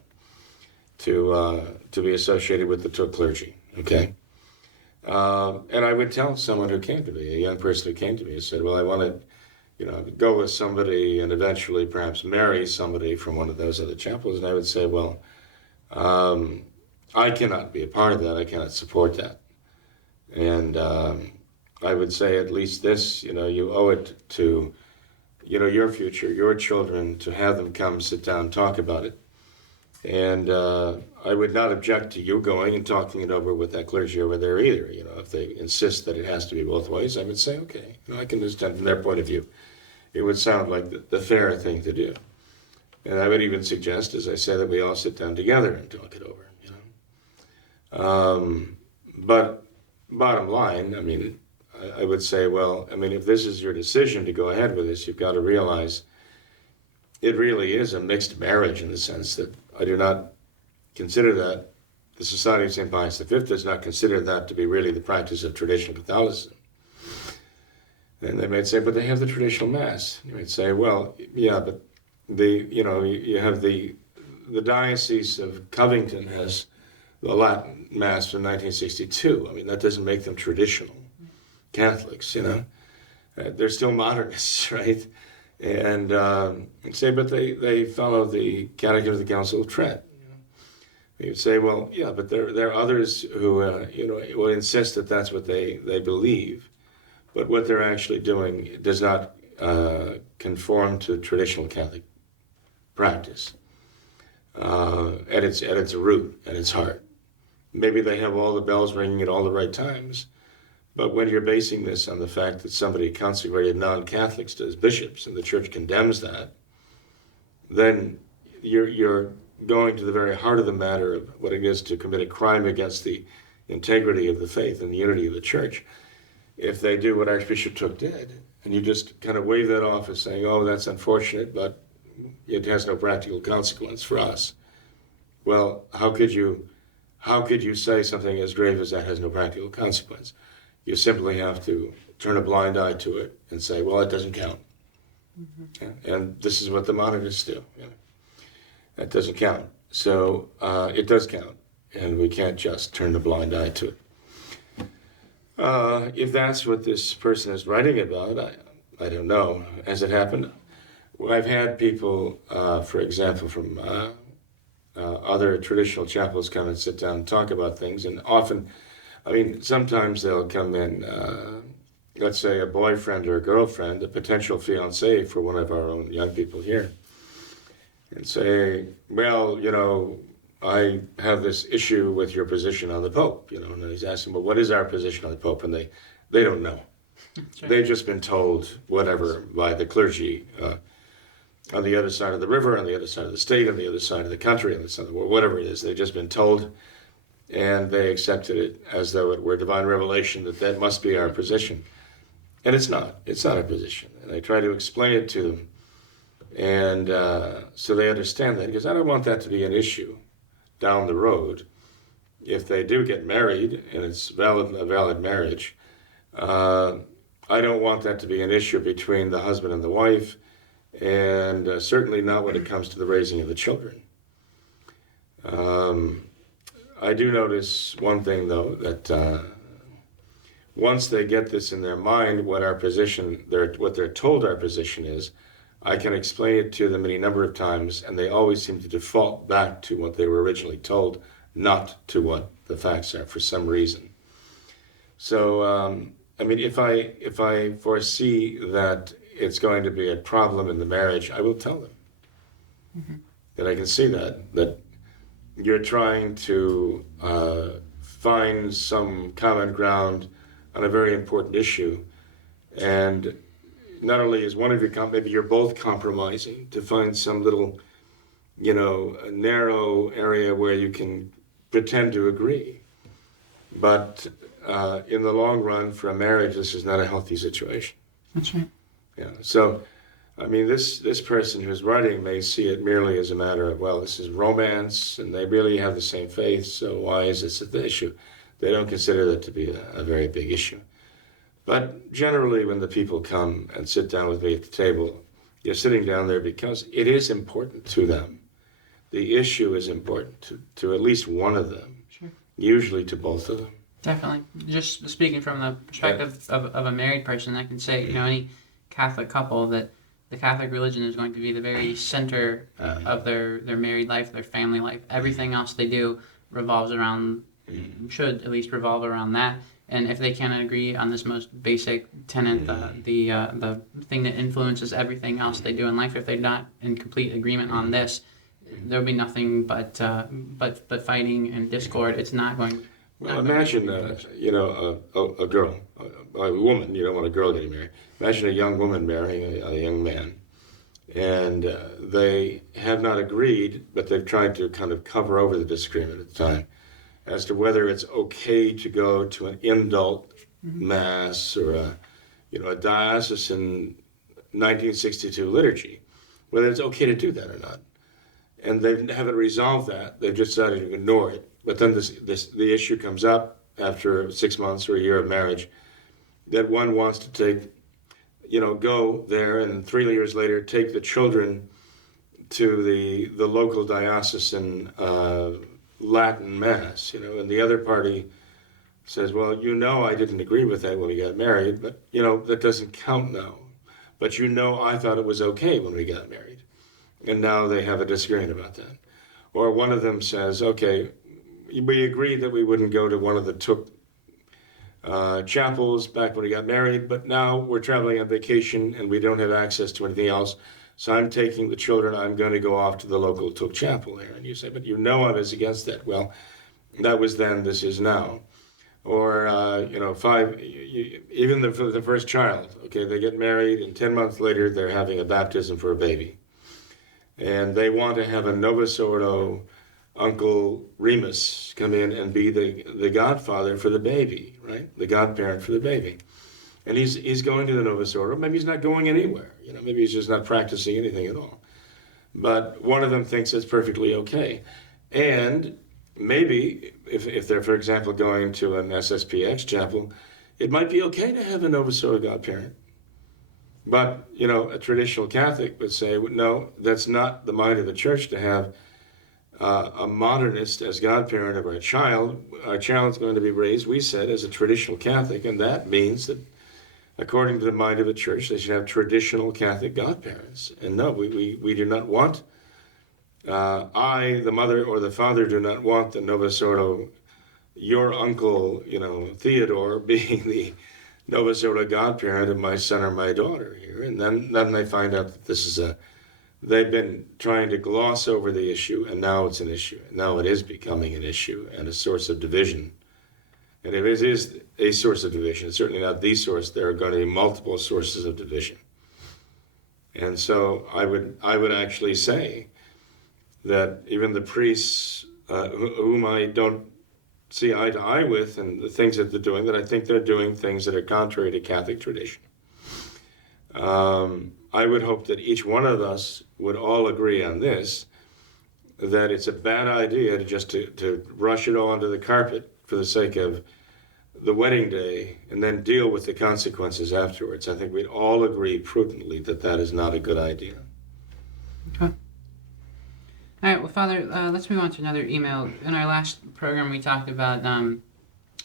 to be associated with the clergy, okay? And I would tell someone who came to me, a young person who came to me, and said, well, I want to, go with somebody and eventually perhaps marry somebody from one of those other chapels. And I would say, well, I cannot be a part of that. I cannot support that. And I would say at least this, you owe it to, your future, your children, to have them come sit down and talk about it. And I would not object to you going and talking it over with that clergy over there either. If they insist that it has to be both ways, I would say, okay, I can understand from their point of view. It would sound like the fair thing to do. And I would even suggest, as I said, that we all sit down together and talk it over. But bottom line, I would say, well, if this is your decision to go ahead with this, you've got to realize it really is a mixed marriage in the sense that I do not consider that, the Society of St. Pius V does not consider that to be really the practice of traditional Catholicism. And they might say, but they have the traditional Mass. You might say, well, yeah, but you have the Diocese of Covington has the Latin Mass from 1962. That doesn't make them traditional Catholics, They're still modernists, right? And say, but they follow the Catechism of the Council of Trent. You'd say, well, yeah, but there are others who, will insist that that's what they believe, but what they're actually doing does not conform to traditional Catholic practice at its root, at its heart. Maybe they have all the bells ringing at all the right times, but when you're basing this on the fact that somebody consecrated non-Catholics as bishops and the church condemns that, then you're going to the very heart of the matter of what it is to commit a crime against the integrity of the faith and the unity of the church. If they do what Archbishop Took did, and you just kind of wave that off as saying, oh, that's unfortunate, but it has no practical consequence for us. Well, how could you say something as grave as that has no practical consequence? You simply have to turn a blind eye to it and say, well, it doesn't count. Mm-hmm. And this is what the modernists do. That doesn't count. So it does count, and we can't just turn a blind eye to it. If that's what this person is writing about, I don't know. As it happened, I've had people, for example, from other traditional chapels come and sit down and talk about things, and often, sometimes they'll come in, let's say a boyfriend or a girlfriend, a potential fiancé for one of our own young people here, and say, well, I have this issue with your position on the Pope, and he's asking, well, what is our position on the Pope? And they don't know. Right. They've just been told whatever by the clergy on the other side of the river, on the other side of the state, on the other side of the country, on the side of the world, whatever it is. They've just been told, and they accepted it as though it were divine revelation that must be our position. And it's not. It's not our position. And I try to explain it to them, and so they understand that, because I don't want that to be an issue down the road. If they do get married, and it's a valid marriage, I don't want that to be an issue between the husband and the wife, and certainly not when it comes to the raising of the children. I do notice one thing, though, that once they get this in their mind, what they're told our position is, I can explain it to them any number of times, and they always seem to default back to what they were originally told, not to what the facts are for some reason. So, if I foresee that it's going to be a problem in the marriage, I will tell them. Mm-hmm. That I can see that you're trying to find some common ground on a very important issue, and not only is one of you, maybe you're both compromising to find some little, narrow area where you can pretend to agree. But in the long run, for a marriage, this is not a healthy situation. That's right. Yeah. So, this person who's writing may see it merely as a matter of, well, this is romance, and they really have the same faith, so why is this the issue? They don't consider that to be a very big issue. But generally, when the people come and sit down with me at the table, You're sitting down there because it is important to them. The issue is important to at least one of them, Sure. usually to both of them. Definitely. Just speaking from the perspective of a married person, I can say, any Catholic couple, that the Catholic religion is going to be the very center of their married life, their family life. Everything else they do revolves around, should at least revolve around that. And if they cannot agree on this most basic tenet, the thing that influences everything else they do in life, if they're not in complete agreement on this, there'll be nothing but fighting and discord. It's not going. Well, imagine, a girl, a woman. You don't want a girl getting married. Imagine a young woman marrying a young man, and they have not agreed, but they've tried to kind of cover over the disagreement at the time as to whether it's okay to go to an indult mass or a diocesan 1962 liturgy, whether it's okay to do that or not. And they haven't resolved that. They've just decided to ignore it. But then the issue comes up after 6 months or a year of marriage that one wants to go there, and 3 years later take the children to the local diocesan Latin mass, and the other party says, well, I didn't agree with that when we got married, but that doesn't count now. But I thought it was okay when we got married. And now they have a disagreement about that. Or one of them says, okay, we agreed that we wouldn't go to one of the Took chapels back when we got married, but now we're traveling on vacation and we don't have access to anything else. So I'm taking the children, I'm going to go off to the local Took chapel there. And you say, but I was against that. Well, that was then, this is now. Or, even for the first child, okay, they get married and 10 months later they're having a baptism for a baby. And they want to have a Novus Ordo Uncle Remus come in and be the godfather for the baby, right? The godparent for the baby. And he's going to the Novus Ordo. Maybe he's not going anywhere. Maybe he's just not practicing anything at all. But one of them thinks it's perfectly okay. And maybe if they're, for example, going to an SSPX chapel, it might be okay to have a Novus Ordo godparent. But, a traditional Catholic would say, no, that's not the mind of the church to have a modernist as godparent of our child. Our child's going to be raised, we said, as a traditional Catholic, and that means that, according to the mind of the church, they should have traditional Catholic godparents. And no, we do not want, the mother or the father do not want the Novus Ordo, your uncle, Theodore, being the Novus Ordo godparent of my son or my daughter here. And then they find out that this is they've been trying to gloss over the issue, and now it's an issue. Now it is becoming an issue and a source of division. And if it is a source of division, it's certainly not the source. There are going to be multiple sources of division. And so I would actually say that even the priests whom I don't see eye to eye with and the things that they're doing, that I think they're doing things that are contrary to Catholic tradition. I would hope that each one of us would all agree on this, that it's a bad idea to rush it all under the carpet for the sake of the wedding day and then deal with the consequences afterwards. I think we'd all agree prudently that that is not a good idea. Okay. All right, well, Father, let's move on to another email. In our last program, we talked about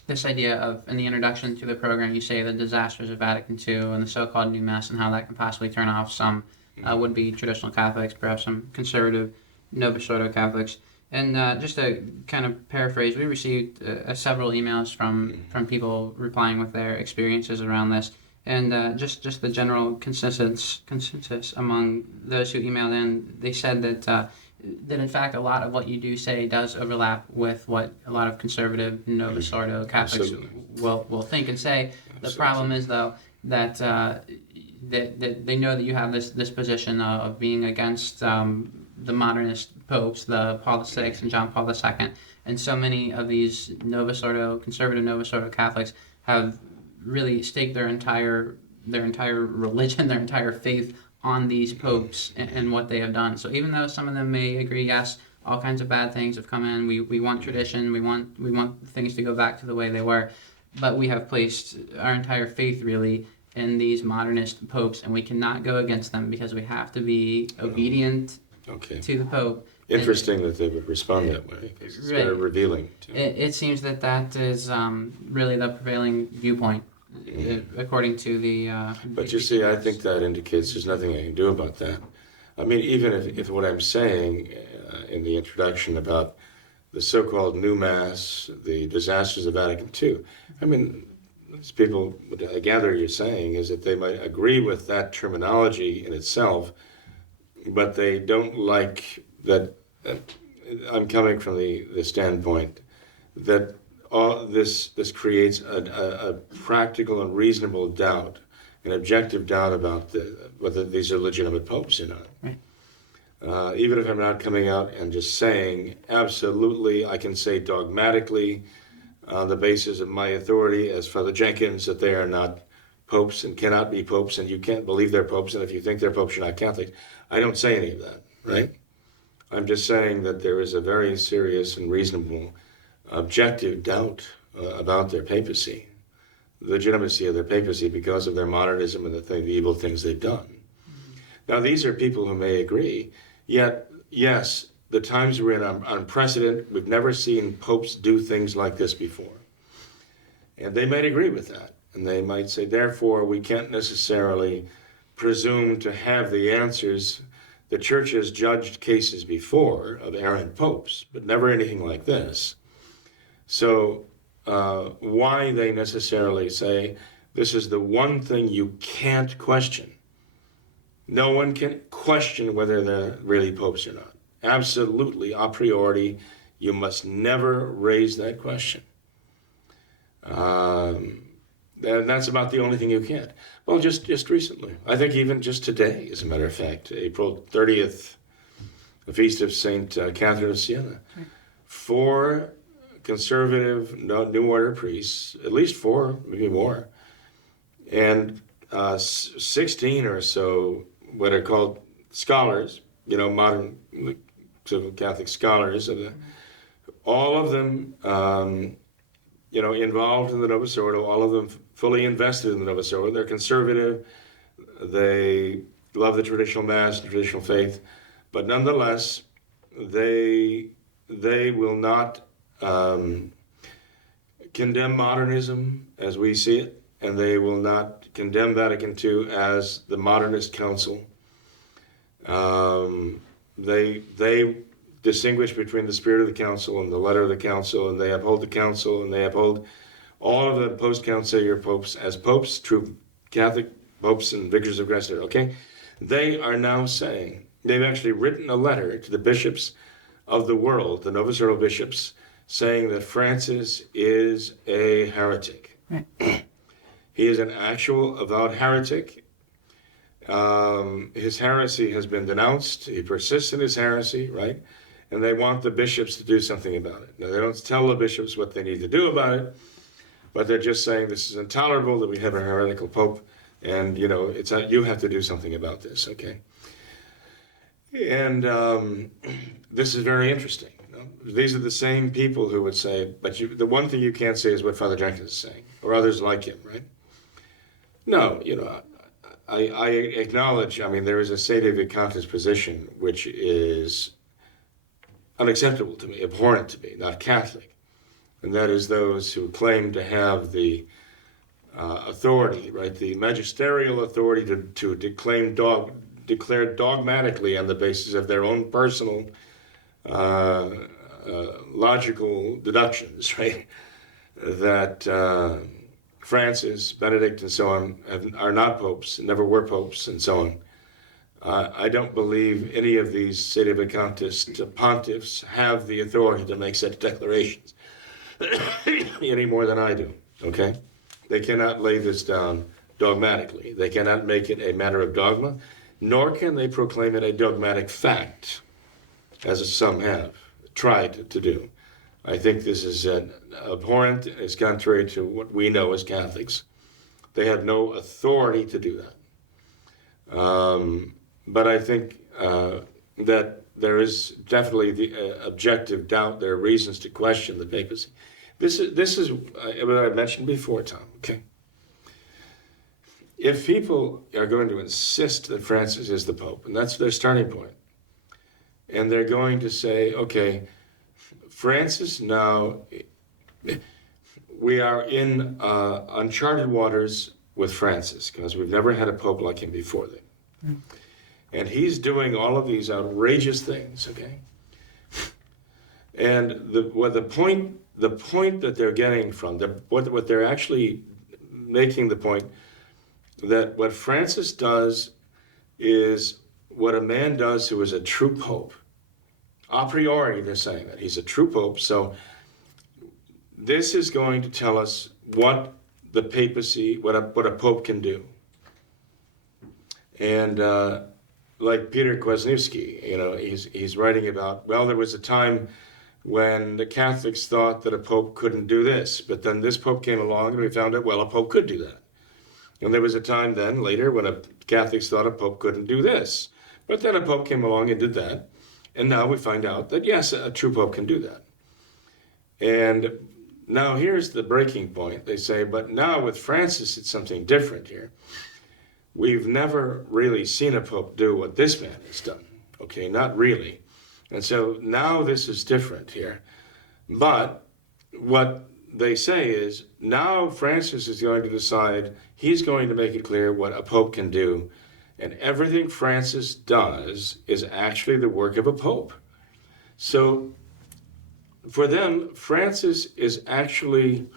this idea of, in the introduction to the program, you say the disasters of Vatican II and the so-called New Mass and how that can possibly turn off some would-be traditional Catholics, perhaps some conservative Novus Ordo Catholics. And just to kind of paraphrase, we received several emails from people replying with their experiences around this. And just the general consensus among those who emailed in, they said that in fact a lot of what you do say does overlap with what a lot of conservative Novus Ordo Catholics will think and say. The problem is, though, that that they know that you have this position of being against the modernist popes, the Paul VI and John Paul II, and so many of these Novus Ordo, conservative Novus Ordo Catholics have really staked their entire religion, their entire faith on these popes and what they have done. So even though some of them may agree, yes, all kinds of bad things have come in, we want tradition, we want things to go back to the way they were, but we have placed our entire faith really in these modernist popes, and we cannot go against them because we have to be obedient to the Pope. Interesting that they would respond that way. It's very revealing. It seems that is really the prevailing viewpoint, according to the... But you see, I think that indicates there's nothing I can do about that. I mean, even if what I'm saying in the introduction about the so-called New Mass, the disasters of Vatican II, I mean, as people, what I gather you're saying is that they might agree with that terminology in itself, but they don't like that. I'm coming from the standpoint that all this creates a practical and reasonable doubt, an objective doubt about whether these are legitimate popes or not. Right. Even if I'm not coming out and just saying absolutely, I can say dogmatically on the basis of my authority as Father Jenkins that they are not popes and cannot be popes, and you can't believe they're popes, and if you think they're popes, you're not Catholic. I don't say any of that, right? I'm just saying that there is a very serious and reasonable objective doubt about their papacy, the legitimacy of their papacy because of their modernism and the evil things they've done. Now, these are people who may agree, yet, yes, the times we're in are unprecedented. We've never seen popes do things like this before. And they might agree with that. And they might say, therefore, we can't necessarily presume to have the answers. The Church has judged cases before of errant popes, but never anything like this. So why they necessarily say this is the one thing you can't question. No one can question whether they're really popes or not. Absolutely, a priori, you must never raise that question. And that's about the only thing you can't. Well, just recently. I think even just today, as a matter of fact, April 30th, the feast of St. Catherine of Siena. 4 conservative New Order priests, at least 4, maybe more, and 16 or so what are called scholars, modern Catholic scholars, all of them involved in the Novus Ordo, all of them fully invested in the Novus Ordo. They're conservative. They love the traditional Mass, the traditional faith, but nonetheless, they will not condemn modernism as we see it, and they will not condemn Vatican II as the modernist council. They distinguish between the spirit of the council and the letter of the council, and they uphold the council, and they uphold all of the post-conciliar popes as popes, true Catholic popes and vicars of Christ. Okay, they are now saying, they've actually written a letter to the bishops of the world, the Novus Ordo bishops, saying that Francis is a heretic. Right. He is an actual avowed heretic. His heresy has been denounced. He persists in his heresy, right? And they want the bishops to do something about it. Now, they don't tell the bishops what they need to do about it, but they're just saying this is intolerable that we have a heretical pope, and you have to do something about this, okay? And this is very interesting. These are the same people who would say, but the one thing you can't say is what Father Jenkins is saying, or others like him, right? No, I acknowledge, there is a sede vacantis position which is unacceptable to me, abhorrent to me, not Catholic. And that is those who claim to have the authority, right, the magisterial authority to declare dogmatically on the basis of their own personal logical deductions, right, that Francis, Benedict, and so on are not popes, never were popes, and so on. I don't believe any of these sede vacantis pontiffs have the authority to make such declarations any more than I do, okay? They cannot lay this down dogmatically. They cannot make it a matter of dogma, nor can they proclaim it a dogmatic fact, as some have tried to do. I think this is abhorrent. It's contrary to what we know as Catholics. They have no authority to do that. But I think that there is definitely the objective doubt. There are reasons to question the papacy. This is what I mentioned before, Tom. Okay. if people are going to insist that Francis is the Pope, and that's their starting point, and they're going to say, okay, Francis now, we are in uncharted waters with Francis, because we've never had a Pope like him before them. And he's doing all of these outrageous things, okay? And the point that they're getting from, what they're actually making the point, that what Francis does is what a man does who is a true Pope. A priori, they're saying that he's a true Pope, so this is going to tell us what the papacy, what a Pope can do. And like Peter Kwasniewski, he's writing about, well, there was a time when the Catholics thought that a Pope couldn't do this, but then this Pope came along and we found out, well, a Pope could do that. And there was a time then, later, when Catholics thought a Pope couldn't do this, but then a Pope came along and did that. And now we find out that, yes, a true Pope can do that. And now here's the breaking point. They say, but now with Francis, it's something different here. We've never really seen a Pope do what this man has done. Okay, not really. And so now this is different here. But what they say is, now Francis is going to decide, he's going to make it clear what a Pope can do. And everything Francis does is actually the work of a Pope. So for them, Francis is actually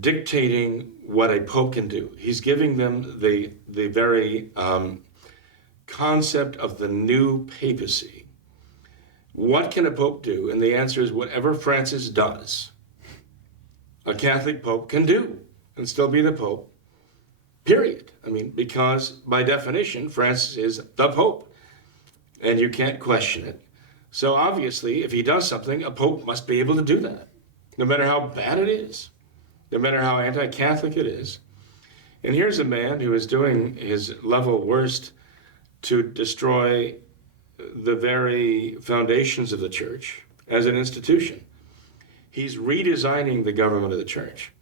dictating what a Pope can do. He's giving them the very concept of the new papacy. What can a Pope do? And the answer is whatever Francis does, a Catholic Pope can do and still be the Pope, period. I mean, because by definition, Francis is the Pope, and you can't question it. So obviously, if he does something, a Pope must be able to do that, no matter how bad it is, no matter how anti-Catholic it is. And here's a man who is doing his level worst to destroy the very foundations of the church as an institution. He's redesigning the government of the church.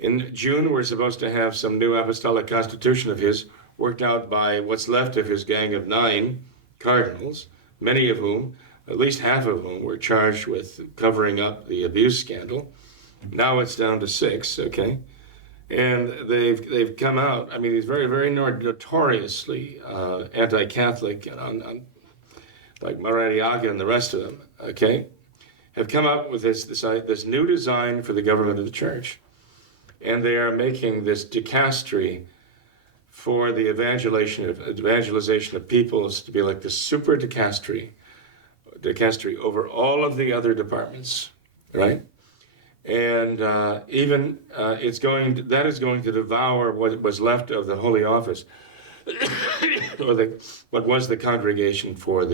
In June, we're supposed to have some new apostolic constitution of his worked out by what's left of his gang of 9 cardinals, many of whom, at least half of whom, were charged with covering up the abuse scandal. Now it's down to 6, okay? And they've come out, I mean, these very, very notoriously anti-Catholic, like Maradiaga and the rest of them, okay, have come up with this new design for the government of the church. And they are making this dicastery for the evangelization of peoples to be like the super dicastery over all of the other departments, right? And that is going to devour what was left of the Holy Office, or what was the Congregation to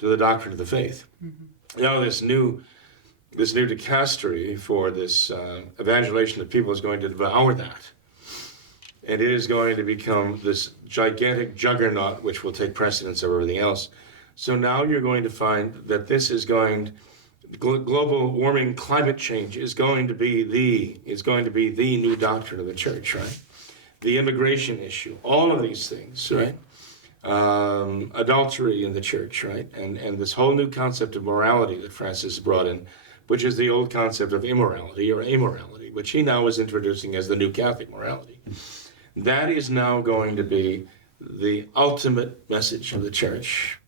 the Doctrine of the Faith. Mm-hmm. Now this new dicastery for this evangelization of people is going to devour that. And it is going to become this gigantic juggernaut which will take precedence over everything else. So now you're going to find that this is global warming, climate change is going to be the new doctrine of the church, right? The immigration issue, all of these things, right? Adultery in the church, right? And this whole new concept of morality that Francis brought in, which is the old concept of immorality or amorality, which he now is introducing as the new Catholic morality. That is now going to be the ultimate message of the church.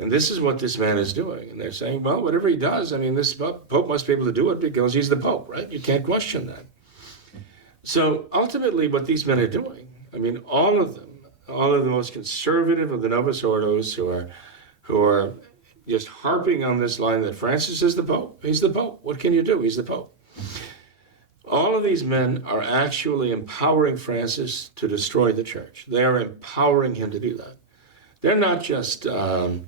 And this is what this man is doing. And they're saying, well, whatever he does, I mean, this Pope must be able to do it because he's the Pope, right? You can't question that. So ultimately what these men are doing, I mean, all of the most conservative of the Novus Ordos who are just harping on this line that Francis is the Pope. He's the Pope. What can you do? He's the Pope. All of these men are actually empowering Francis to destroy the church. They are empowering him to do that. They're not just what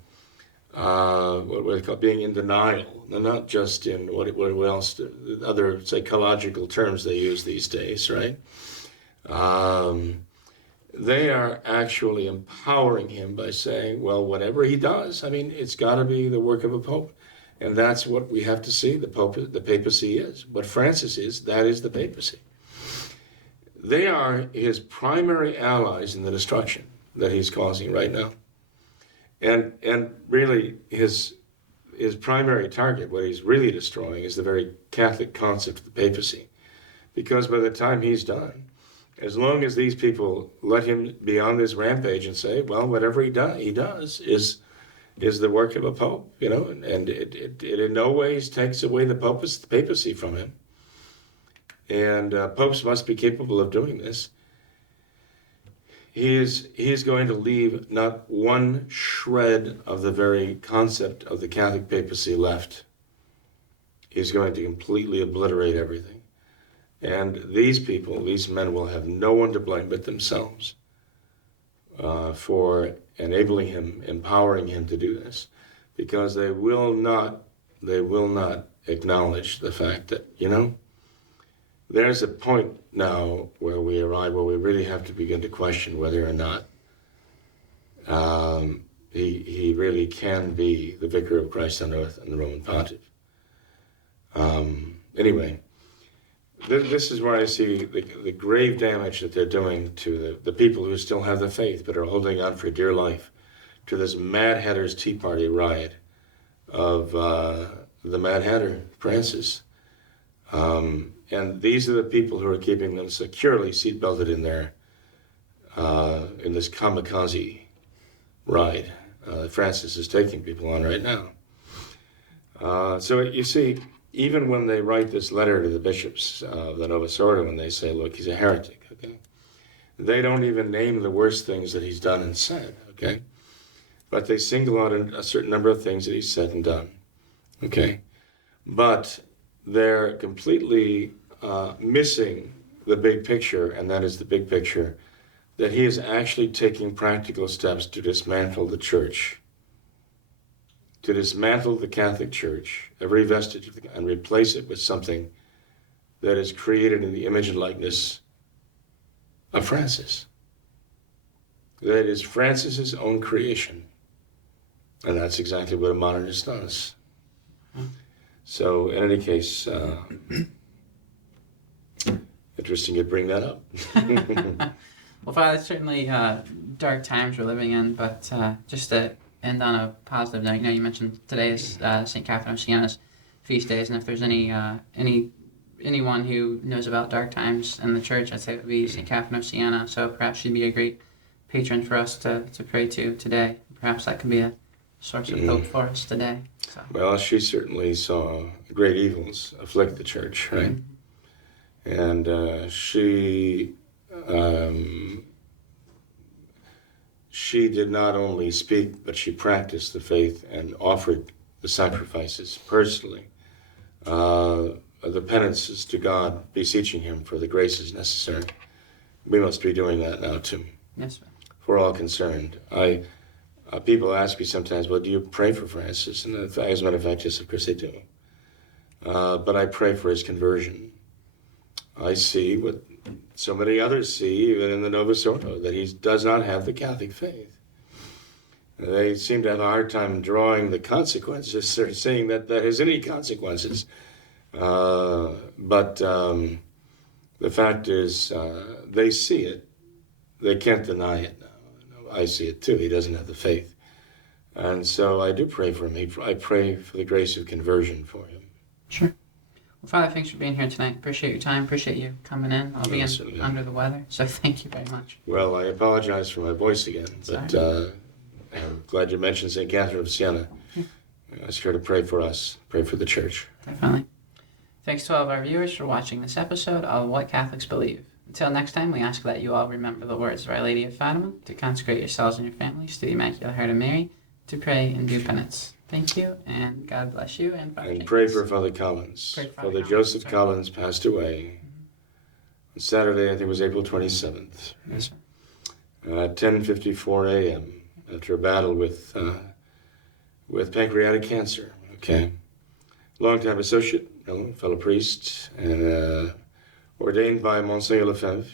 we call being in denial. They're not just in what else, other psychological terms they use these days, right? They are actually empowering him by saying, well, whatever he does, I mean, it's got to be the work of a Pope. And that's what we have to see the papacy is. What Francis is, that is the papacy. They are his primary allies in the destruction that he's causing right now. And really his primary target, what he's really destroying, is the very Catholic concept of the papacy. Because by the time he's done, as long as these people let him be on this rampage and say, well, whatever he does is the work of a pope, and it in no ways takes away the papacy from him. And popes must be capable of doing this. He is going to leave not one shred of the very concept of the Catholic papacy left. He's going to completely obliterate everything. And these people, these men, will have no one to blame but themselves for enabling him, empowering him to do this, because they will not acknowledge the fact that, there's a point now where we arrive where we really have to begin to question whether or not he really can be the vicar of Christ on earth and the Roman pontiff. Anyway, this is where I see the grave damage that they're doing to the people who still have the faith but are holding on for dear life to this Mad Hatter's Tea Party riot of the Mad Hatter, Francis. And these are the people who are keeping them securely seatbelted in this kamikaze ride Francis is taking people on right now. So you see, even when they write this letter to the bishops of the Novus Ordo and they say, look, he's a heretic, okay? They don't even name the worst things that he's done and said, okay? But they single out a certain number of things that he's said and done, okay? But they're completely missing the big picture, and that is the big picture, that he is actually taking practical steps to dismantle the church, to dismantle the Catholic Church, every vestige of and replace it with something that is created in the image and likeness of Francis. That is Francis's own creation. And that's exactly what a modernist does. So, in any case, interesting you bring that up. Well, Father, certainly dark times we're living in, but just to end on a positive note, you mentioned today is St. Catherine of Siena's feast days, and if there's anyone who knows about dark times in the church, I'd say it would be St. Catherine of Siena. So perhaps she'd be a great patron for us to pray to today. Perhaps that could be a source of hope for us today. So. Well, she certainly saw great evils afflict the church, right? Mm-hmm. And she did not only speak, but she practiced the faith and offered the sacrifices personally, the penances to God, beseeching him for the graces necessary. We must be doing that now too. Yes, sir. For all concerned. People ask me sometimes, well, do you pray for Francis? And as a matter of fact, yes, of course I do. But I pray for his conversion. I see what so many others see, even in the Novus Ordo, that he does not have the Catholic faith. They seem to have a hard time drawing the consequences, or saying that has any consequences. But the fact is, they see it. They can't deny it now. I see it too. He doesn't have the faith. And so I do pray for him. I pray for the grace of conversion for him. Sure. Well, Father, thanks for being here tonight. Appreciate your time. Appreciate you coming in. I'll be under the weather, so thank you very much. Well, I apologize for my voice again, but I'm glad you mentioned St. Catherine of Siena. Yeah. Ask her to pray for us, pray for the church. Definitely. Thanks to all of our viewers for watching this episode of What Catholics Believe. Until next time, we ask that you all remember the words of Our Lady of Fatima, to consecrate yourselves and your families to the Immaculate Heart of Mary, to pray and do penance. Thank you, and God bless you. And pray for Father Collins. Father Joseph Collins passed away on Saturday, I think it was April 27th. Yes, sir. At 10:54 a.m. after a battle with pancreatic cancer. Okay. Longtime associate, fellow priest, and ordained by Monsignor Lefebvre.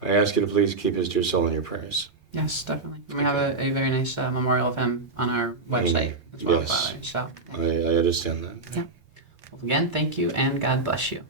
I ask you to please keep his dear soul in your prayers. Yes, definitely. We have a very nice memorial of him on our website as well, yes. Father. So, I understand that. Yeah. Well, again, thank you, and God bless you.